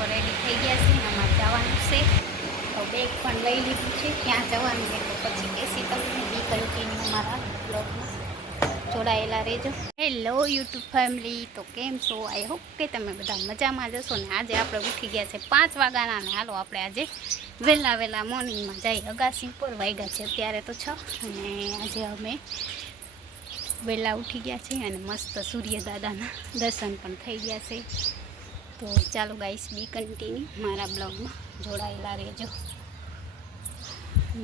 લોકો રેડી થઈ ગયા છે. અમારે જવાનું છે તો બેગ પણ લઈ લીધું છે. ક્યાં જવાનું છે તો પછી એસી તમને બી કન્ટિન્યુ મારા બ્લોગમાં જોડાયેલા રહેજો. હેલો યુટ્યુબ ફેમિલી, તો કેમ છો? આઈ હોપ કે તમે બધા મજામાં જશો ને. આજે આપણે ઉઠી ગયા છે 5 વાગ્યાના ને હાલો આપણે આજે વહેલા મોર્નિંગમાં જઈએ અગાસી ઉપર. વાગ્યા છે અત્યારે તો 6 અને આજે અમે વહેલા ઉઠી ગયા છે અને મસ્ત સૂર્ય દાદાના દર્શન પણ થઈ ગયા છે. તો ચાલો ગાઈસ, બી કન્ટિન્યુ મારા બ્લોગમાં જોડાયેલા રહેજો.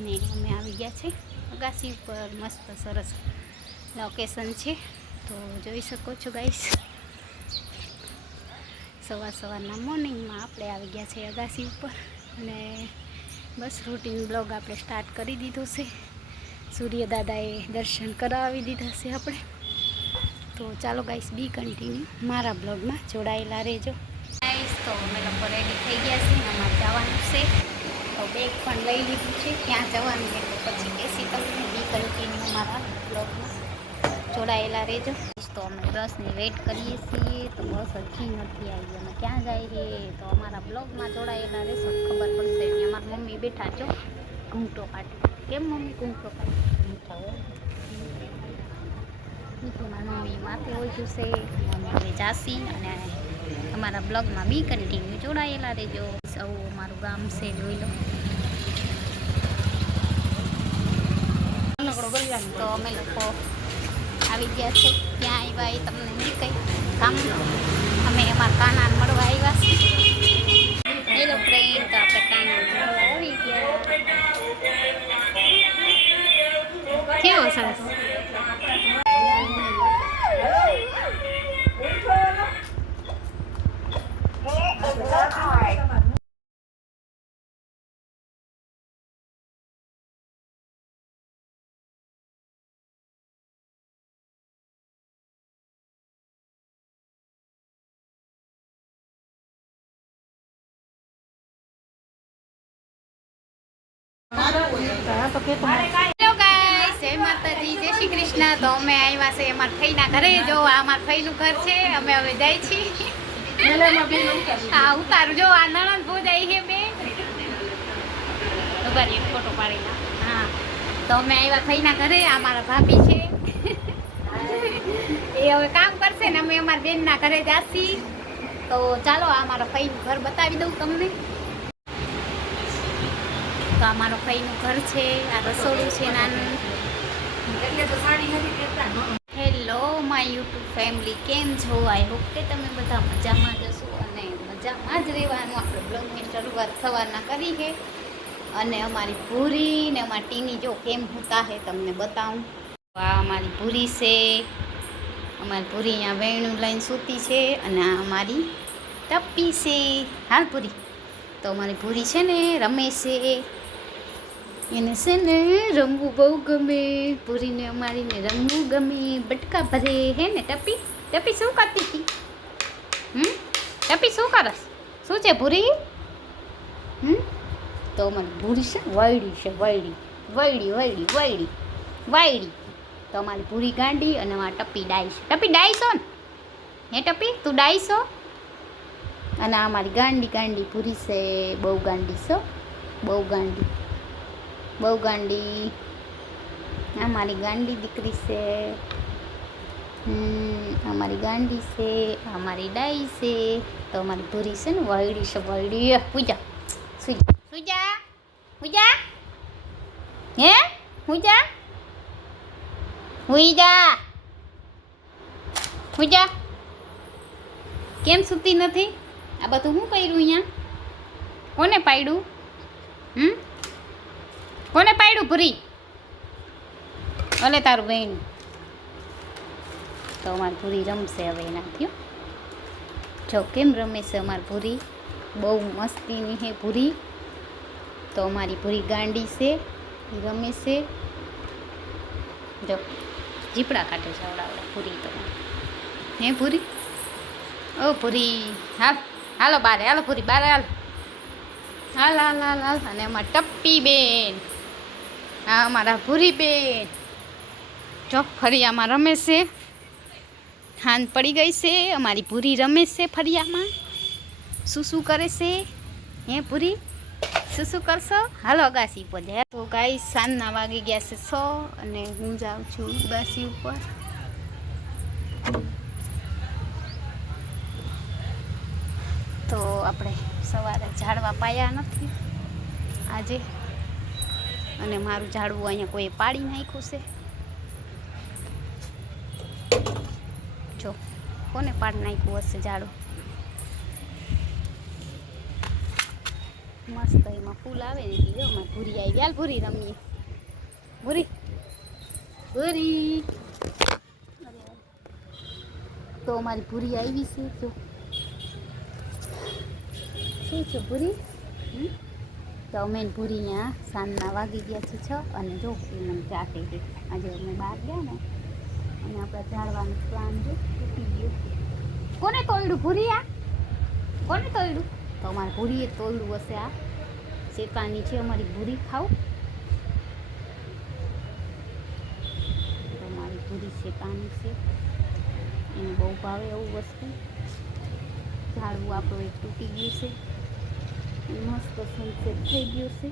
ને અમે આવી ગયા છે અગાસી ઉપર. મસ્ત સરસ લોકેશન છે તો જોઈ શકો છો ગાઈસ. સવારના મોર્નિંગમાં આપણે આવી ગયા છે અગાસી ઉપર અને બસ રૂટીન બ્લોગ આપણે સ્ટાર્ટ કરી દીધો છે. સૂર્ય દાદાએ દર્શન કરાવી દીધા છે આપણે. તો ચાલો ગાઈસ, બી કન્ટિન્યુ મારા બ્લોગમાં જોડાયેલા રહેજો. ગાઈસ, તો અમે લોકો રેડી થઈ ગયા છે. અમારે જવાનું છે તો બેગ પણ લઈ લીધું છે. ક્યાં જવાનું છે તો પછી એસી તમને બી કન્ટિન્યુ મારા બ્લોગમાં જોડાયેલા રહેજો. તો અમે બસની વેઇટ કરીએ છીએ તો બસ હજી નથી આવી. અમે ક્યાં જઈએ તો અમારા બ્લોગમાં જોડાયેલા રહેશો, ખબર પડશે. અમારા મમ્મી બેઠા છો ઘૂંટો કાઢી. કેમ મમ્મી ઘૂંટો કાઢી? મારા મમ્મી માથે હોય જશે. અમે હવે જાસી અને અમારા બ્લોગમાં બી કન્ટિન્યુ જોડાયેલા રહેજો. સૌ અમારું ગામ છે, જોઈ લો. તો અમે લોકો આવી ગયા છે. ક્યાં આવ્યા એ તમને નહીં કંઈ કામ. અમે અમારા કાના મળવા આવ્યા છે. હેલો ફ્રેન્ડ, તો આપણે કાના મળવા આવી ગયા. કેવો સરસ. હેલો ગાઈસ, જય માતાજી, જય શ્રી કૃષ્ણ. તો અમે આવ્યા છે અમારા ફઈના ઘરે. જો આ અમારા ફઈનું ઘર છે. અમે હવે જાય છીએ. હા, ઉતારું. જો આ નણંદ ભોજાઈ છે બે. ઉભા રહી, ફોટો પાડેલા. હા, તો અમે આવ્યા ફઈના ઘરે. આ મારા ભાભી છે. એ હવે કામ કરશે ને અમે અમારા બેનના ઘરે જાસી. તો ચાલો આ મારા ફઈનું ઘર બતાવી દઉં તમને. તો આ મારો ફઈનું ઘર છે. આ રસોડું છે નાનું. હેલો માય યુટ્યુબ ફેમિલી, કેમ છો? આઈ હોપ કે તમે બધા મજામાં જશો અને મજામાં જ રહેવાનું. આપણે બ્લોગની શરૂઆત સવારના કરી છે અને અમારી ભૂરી ને અમારી ટીની જો કેમ હોતા હે તમને બતાવું. આ અમારી ભૂરી છે. અમારી ભૂરી અહીંયા વેણું લઈને સૂતી છે અને આ અમારી ટપ્પી છે. હાલ ભૂરી. તો અમારી ભૂરી છે ને રમે છે. એને છે ને રમવું બહુ ગમે. પૂરીને અમારીને રમવું ગમે. બટકા ભરે હે ને ટપી? ટપી શું કરતી હતી? ટપી શું કરસ? શું છે ભૂરી? તો અમારી ભૂરી છે વાયડી છે. વાયડી. તો અમારી ભૂરી ગાંડી અને અમારી ટપી ડાઈ છે. ટપી ડાઈશો ને? હે ટપી, તું ડાઈશો? અને આ અમારી ગાંડી ભૂરી છે. બહુ ગાંડી છો. બહુ ગાંડી. આ મારી ગાંડી દીકરી છે. અમારી ગાંડી છે. અમારી ડાઈ છે. તો અમારી ભૂરી છે ને વાયડી છે. પૂજા સુજા હે પૂજા કેમ સૂતી નથી? આ બધું શું કર્યું અહીંયા? કોને પાડ્યું? કોને પાડ્યું ભૂરી? ભલે તારું બહેન. તો અમારી ભૂરી રમશે હવે એનાથી. જો કેમ રમે છે અમારી ભૂરી. બહુ મસ્તીની હે ભૂરી. તો અમારી ભૂરી ગાંડી છે, રમે છે. જો જીપડા કાઢે છે આવડા ભૂરી. તો હે ભૂરી? ઓ ભૂરી, હાલો બારે. હાલો ભૂરી બારે હાલ. અને અમારા ટપ્પી બેન, હા અમારા ભૂરી બેન જો ફળિયામાં રમે છે. હાંજ પડી ગઈ છે. અમારી ભૂરી રમે છે ફળિયામાં. શું કરે છે હે પૂરી? શું કરશો? હાલો અગાસી ઉપર જાય. તો ગાઈસ સાંજના વાગી ગયા છે 6 અને હું જાઉં છું અગાસી ઉપર. તો આપણે સવારે ઝાડવા પાયા નથી આજે, અને મારું ઝાડવું અહીંયા કોઈ પાડી નાખ્યું છે. જો કોને પાડી નાખ્યું હશે ઝાડું. મસ્ત એમાં ફૂલ આવે ને જો અમારી ભૂરી આવી. હાલ ભૂરી રમીએ. ભૂરી ભૂરી તો અમારી ભૂરી આવી છે. જો શું છે ભૂરી? તો અમે ભૂરી અહીંયા સાંજના વાગી ગયા છે 6 અને જો એ મને ચાટે છે. આજે અમે બહાર ગયા ને અને આપણા ઝાડવાનું પ્લાન જો તૂટી ગયું. કોને તોડ્યું ભૂરી? આ કોને તોડ્યું? તો અમારી ભૂરીએ તોડ્યું હશે. આ શેતાની છે અમારી ભૂરી. ખાવ તો અમારી ભૂરી શેતાની છે, એને બહુ ભાવે એવું વસ્તુ. ઝાડવું આપણું એક તૂટી ગયું છે. મસ્ત સનસેટ થઈ ગયું છે.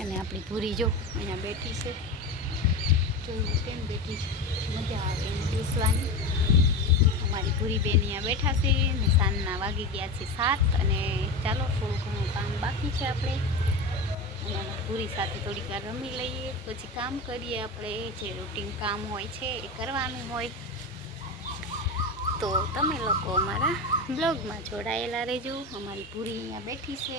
અને આપણી ભૂરી જો અહીંયા બેઠી છે. જોયું કેમ બેઠી છે? મજા આવે એને બેસવાની. અમારી ભૂરી બેન અહીંયા બેઠા છે ને સાંજના વાગી ગયા છે 7 અને ચાલો થોડું ઘણું કામ બાકી છે આપણે. અને પૂરી સાથે થોડીક વાર રમી લઈએ પછી કામ કરીએ. આપણે જે રૂટીન કામ હોય છે એ કરવાનું હોય. તો તમે લોકો અમારા બ્લોગમાં જોડાયેલા રહેજો. અમારી પૂરી અહીંયા બેઠી છે,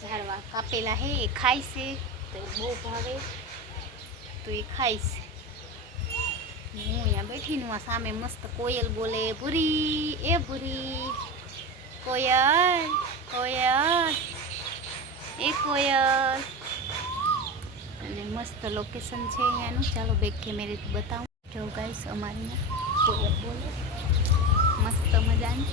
ઝાડવા કાપેલા હે એ ખાય છે. તો એ બહુ ભાવે તો એ ખાય છે. હું અહીંયા બેઠીને આ સામે મસ્ત કોયલ બોલે. ભૂરી એ ભૂરી, કોયલ કોયલ એ કોયલ. અને મસ્ત લોકેશન છે અહીંયાનું. ચાલો બેક કેમેરેથી બતાવું. જો ગાઈસ અમારે અહીંયા કોયલ બોલે મસ્ત મજાની.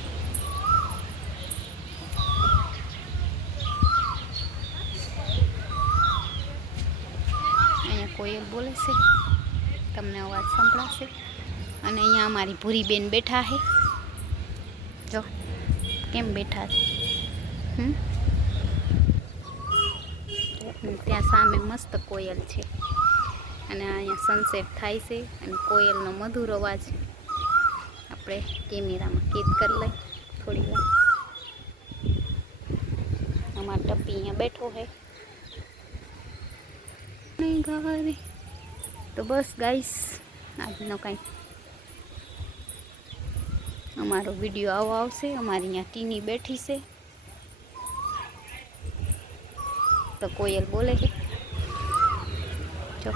અહીંયા કોયલ બોલે છે, તમને અવાજ સંભળાશે. અને અહીંયા અમારી ભૂરી બેન બેઠા છે. જો કેમ બેઠા છે. ત્યાં સામે મસ્ત કોયલ છે અને અહીંયા સનસેટ થાય છે. અને કોયલનો મધુર અવાજ આપણે કેમેરામાં કેદ કરી લઈ થોડી વાર. અમારો ટપ્પી અહીંયા બેઠો છે. તો બસ ગાઈસ આજનો કાંઈ અમારો વિડીયો આવો આવશે. અમારી અહીંયા ટીની બેઠી છે તો કોયલ બોલે છે. જો